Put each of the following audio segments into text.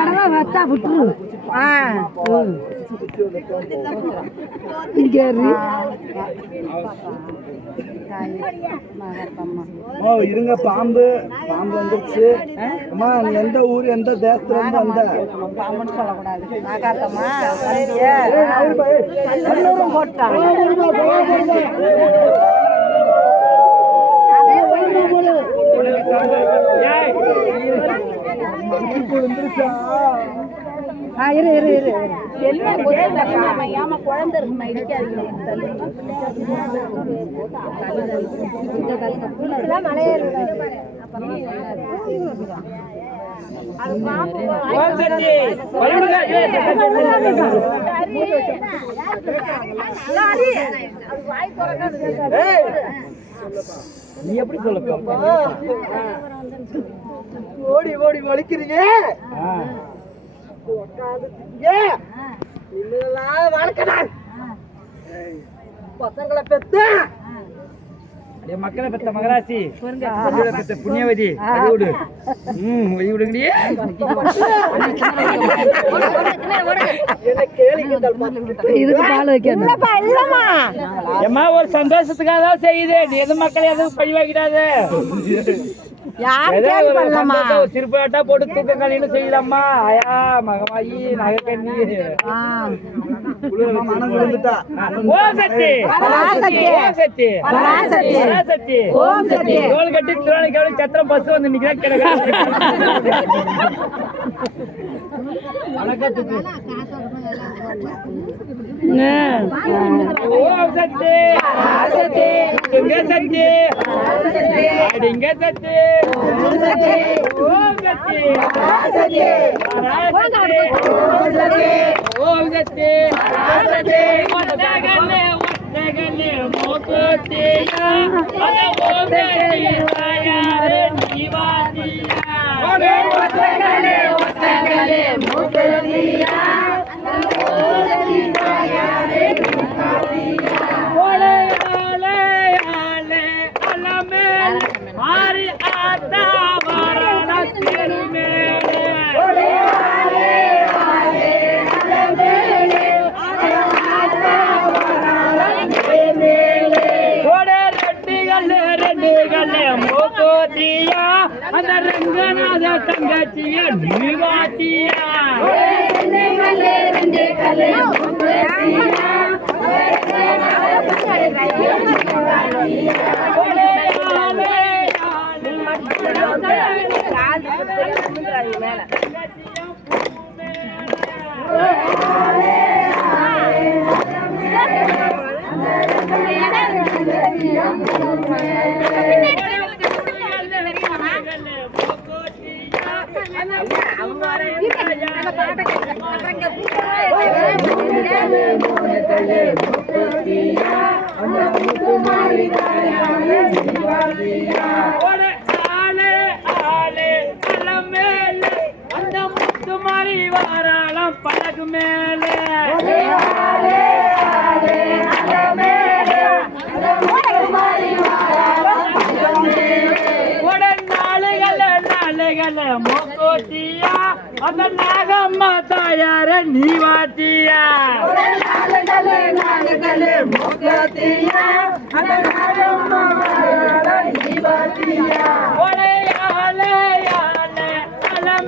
தடவை வச்சா விட்டுரு. இங்கே இருங்க. பாம்பு பாம்பு வந்துருச்சு. அம்மா நீ எந்த ஊர் எந்த தேசத்துல இருந்து வந்த? பாம்புன்னு சொல்லக்கூடாது. இரு இரு இரு குழந்தை இருக்குமா இடிக்காதீங்க. நீ எப்படி சொல்ல ஓடி ஓடி வலிக்கிறீங்க. பசங்களை பெத்த மக்களை பெத்த மகராசி பெத்த புண்ணியவதி இதுக்கு பால் வைக்கணும். ஒரு சந்தோஷத்துக்காக தான் செய்யுது. எது மக்கள் எதுவும் பழி வாங்கிடாது. சிறுபாட்டா போட்டு தூக்க கல்யாண செய்யலாமா? ஆயா மகமாயி நகக்கண்ணி மனம் விழுந்துட்டா. ஓம் சக்தி ஓம் சக்தி சக்தி ஓம் சக்தி. தோல் கட்டி திருவாணிக்காவளி சத்திரம் பஸ் வந்து நிக்கிறா கிடக்கு. ஓம் சக்தி இங்க சக்தி அடிங்க சக்தி ஓம் சக்தி ஓம் சக்தி ஒத்தகலே ஒத்தகலே மோகோதியா ஓம் சக்தி வாயாரே நிவாதியா ஒத்தகலே ஒத்தகலே மோகோதியா ஓம் சக்தி வாயாரே நிவாதியா. ஓலே ஓலே ஆலே அலமே மாரி ஆதா வாரண திருமேலே ஓலே ஆலே ஆலே அலமே ஆதா வாரண திருமேலே. ஓடே ரெண்டுகளே மோகோதியா அந்த ரங்கநாத தங்கச்சியா நிவாதியா. ரெண்டுகளே மோகோதியா வாராளம் பழகு மேலே நாளைகள மோகோதியா அந்த நாகம்மா தாயார நீவாத்தியா.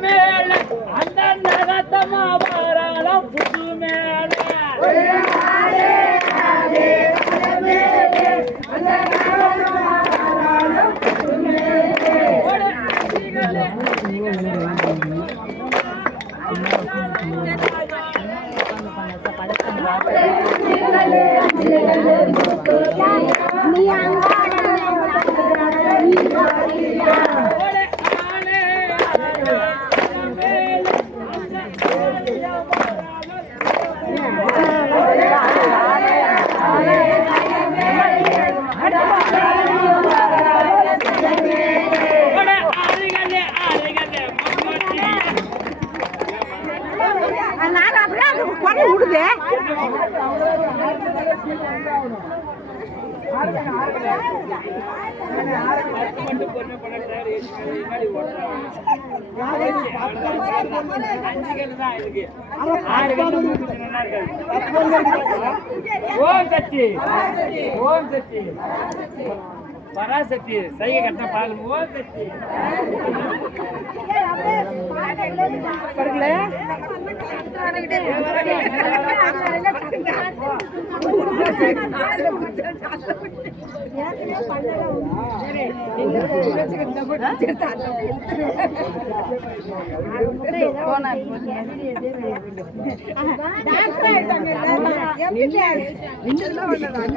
மேல அந்த நரத்தமா வாராளம் புது மேல மட்டும் பொறுமை பண்ணாரு முன்னாடி ஓடுறாங்க 5 கல் தான் இதுக்கு 6 கல் நல்லா இருக்காது ஓம் சக்தி ஓம் சக்தி பராசக்தி சைகை கட்டினா பார்க்கணும் ஓம் சக்தி போன